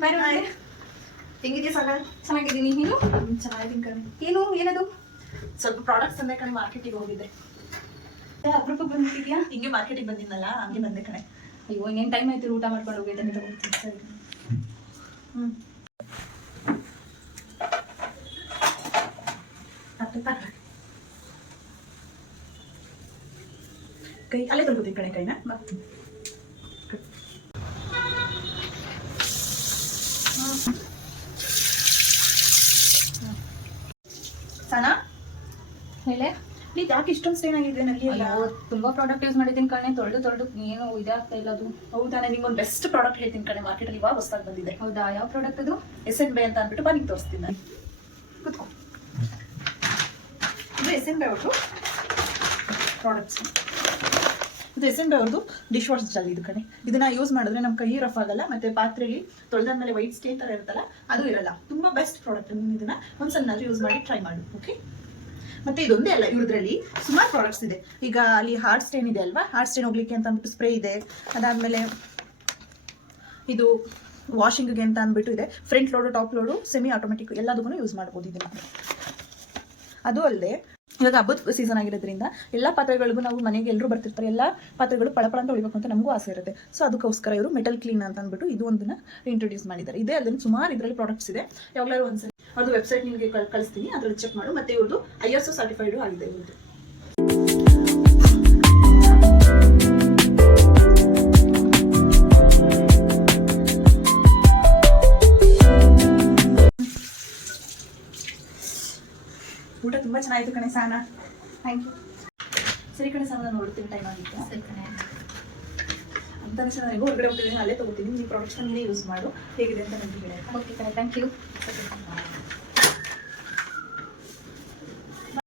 ಬಾಯ್ ಬಾಯ್. ಹೆಂಗಿದ್ಯಾ ಸಾಲ? ಚೆನ್ನಾಗಿದ್ದೀನಿ. ನೀನು? ಚೆನ್ನಾಗಿದ್ದೀನಿ ಕಣೆ. ಏನದು? ಸ್ವಲ್ಪ ಪ್ರಾಡಕ್ಟ್ಸ್ ಅಂದೆ ಕಣೆ, ಮಾರ್ಕೆಟಿಗೆ ಹೋಗಿದ್ದೆ. ಅಪರೂಪ ಬಂದ್ಬಿಟ್ಟಿದ್ಯಾ? ಹಿಂಗೆ ಮಾರ್ಕೆಟಿಗೆ ಬಂದಿದ್ನಲ್ಲ, ಹಂಗೆ ಬಂದೆ ಕಣೆ. ಅಯ್ಯೋ ಇನ್ನೇನು ಟೈಮ್ ಆಯ್ತು, ಊಟ ಮಾಡ್ಕೊಂಡು ಹೋಗಿದ್ದೆ. ತಗೋತೀನಿ. ಸರಿ. ಕೈ ಅಲ್ಲೇ ತೊಳ್ಕೊತೀನಿ ಕಣೆ, ಕೈನ ಸನಾ, ಹೇಳೆ. ನೀ ಯಾಕೆ ಇಷ್ಟೊಂದು ಸ್ಟೇನ್ ಆಗಿದೆ ನನಗೆ? ತುಂಬಾ ಪ್ರಾಡಕ್ಟ್ ಯೂಸ್ ಮಾಡಿದ್ದೀನಿ ಕಣೆ. ತೊಳೆದು ಏನು ಇದಾಗ್ತಾ ಇಲ್ಲ ಅದು. ಹೌದಾ? ನಾನು ನಿಂಗೊಂದು ಬೆಸ್ಟ್ ಪ್ರಾಡಕ್ಟ್ ಹೇಳ್ತೀನಿ ಕಣೆ, ಮಾರ್ಕೆಟಲ್ಲಿ ಇವಾಗ ಹೊಸದಾಗಿ ಬಂದಿದೆ. ಹೌದಾ? ಯಾವ ಪ್ರಾಡಕ್ಟ್ ಅದು? SNB ಅಂತ ಅಂದ್ಬಿಟ್ಟು ಬಾ, ನಿಂಗೆ ತೋರಿಸ್ತೀನಿ ನಾನು. ಕೂತ್ಕೊ. ಇದು SNB ಅವ್ರದ್ದು ಪ್ರಾಡಕ್ಟ್ಸ್. ಇದು SNB ಅವ್ರದ್ದು ಡಿಶ್ ವಾಶ್ ಜೆಲ್ ಇದು ಕಣೆ. ಇದನ್ನ ಯೂಸ್ ಮಾಡಿದ್ರೆ ನಮ್ಮ ಕೈ ರಫ್ ಆಗಲ್ಲ, ಮತ್ತೆ ಪಾತ್ರೆಯಲ್ಲಿ ತೊಳೆದಾದ್ಮೇಲೆ ವೈಟ್ ಸ್ಟೇನ್ ತರ ಇರುತ್ತಲ್ಲ ಅದು ಇರಲ್ಲ. ತುಂಬಾ ಬೆಸ್ಟ್ ಪ್ರಾಡಕ್ಟ್. ಇದನ್ನ ಒಂದ್ಸಲ ಯೂಸ್ ಮಾಡಿ ಟ್ರೈ ಮಾಡು. ಓಕೆ. ಮತ್ತೆ ಇದೊಂದೇ ಅಲ್ಲ, ಇವ್ರದ್ರಲ್ಲಿ ಸುಮಾರು ಪ್ರಾಡಕ್ಟ್ಸ್ ಇದೆ. ಈಗ ಅಲ್ಲಿ ಹಾರ್ಟ್ ಸ್ಟೇನ್ ಇದೆ ಅಲ್ವಾ, ಹಾರ್ಟ್ ಸ್ಟೇನ್ ಹೋಗ್ಲಿಕ್ಕೆ ಅಂತ ಅಂದ್ಬಿಟ್ಟು ಸ್ಪ್ರೇ ಇದೆ. ಅದಾದ್ಮೇಲೆ ಇದು ವಾಷಿಂಗ್ಗೆ ಅಂತ ಅಂದ್ಬಿಟ್ಟು ಇದೆ. Front load, top load, semi automatic ಎಲ್ಲದಕ್ಕೂ ಯೂಸ್ ಮಾಡ್ಬೋದು ಇದನ್ನ. ಅದು ಅಲ್ಲದೆ ಇವಾಗ ಹಬ್ಬದ ಸೀಸನ್ ಆಗಿರೋದ್ರಿಂದ ಎಲ್ಲ ಪಾತ್ರೆಗಳಿಗೂ ನಾವು ಮನೆಗೆ ಎಲ್ಲರೂ ಬರ್ತಿರ್ತಾರೆ, ಎಲ್ಲ ಪಾತ್ರೆಗಳು ಪಳಪಳ ಅಂತ ಹೊಳಿಬೇಕು ಅಂತ ನಮಗೂ ಆಸೆ ಇರುತ್ತೆ. ಸೊ ಅದಕ್ಕೋಸ್ಕರ ಇವರು ಮೆಟಲ್ ಕ್ಲೀನ್ ಅಂತ ಅಂದ್ಬಿಟ್ಟು ಇದು ಒಂದನ್ನ ಇಂಟ್ರೊಡ್ಯೂಸ್ ಮಾಡಿದ್ದಾರೆ. ಇದೇ ಅಲ್ಲದೆ ಸುಮಾರು ಇದರಲ್ಲಿ ಪ್ರಾಡಕ್ಟ್ಸ್ ಇದೆ. ಯಾವಾಗಲೂ ಒಂದ್ಸರಿ ಅವ್ರದ್ದು ವೆಬ್ಸೈಟ್ ನಿಮಗೆ ಕಳಿಸ್ತೀನಿ, ಅದರಲ್ಲಿ ಚೆಕ್ ಮಾಡು. ಮತ್ತೆ ಇವ್ರದ್ದು ISO ಸರ್ಟಿಫೈಡು ಆಗಿದೆ ಇವ್ರದ್ದು. ಊಟ ತುಂಬಾ ಚೆನ್ನಾಗಿತ್ತು ಕಣೆ ಸಾನ. Thank you. ಸರಿ ಕಣೆ ಸಾನ, ನಾನು ನೋಡ್ತೀನಿ, ಟೈಮ್ ಆಗಿತ್ತು. ಸರಿ ಕಣೆ. ಅಂತ ನನಗೂ ಹೊರಗಡೆ ಹೋಗ್ತಿದ್ದೀನಿ, ಅಲ್ಲೇ ತೊಗೋತೀನಿ. ಈ ಪ್ರಾಡಕ್ಟ್ಸ್ನ ನೀನೇ ಯೂಸ್ ಮಾಡು, ಹೇಗಿದೆ ಅಂತ ನನಗೆ ಹೇಳಿ. ಓಕೆ ಕಣೆ, ಥ್ಯಾಂಕ್ ಯು.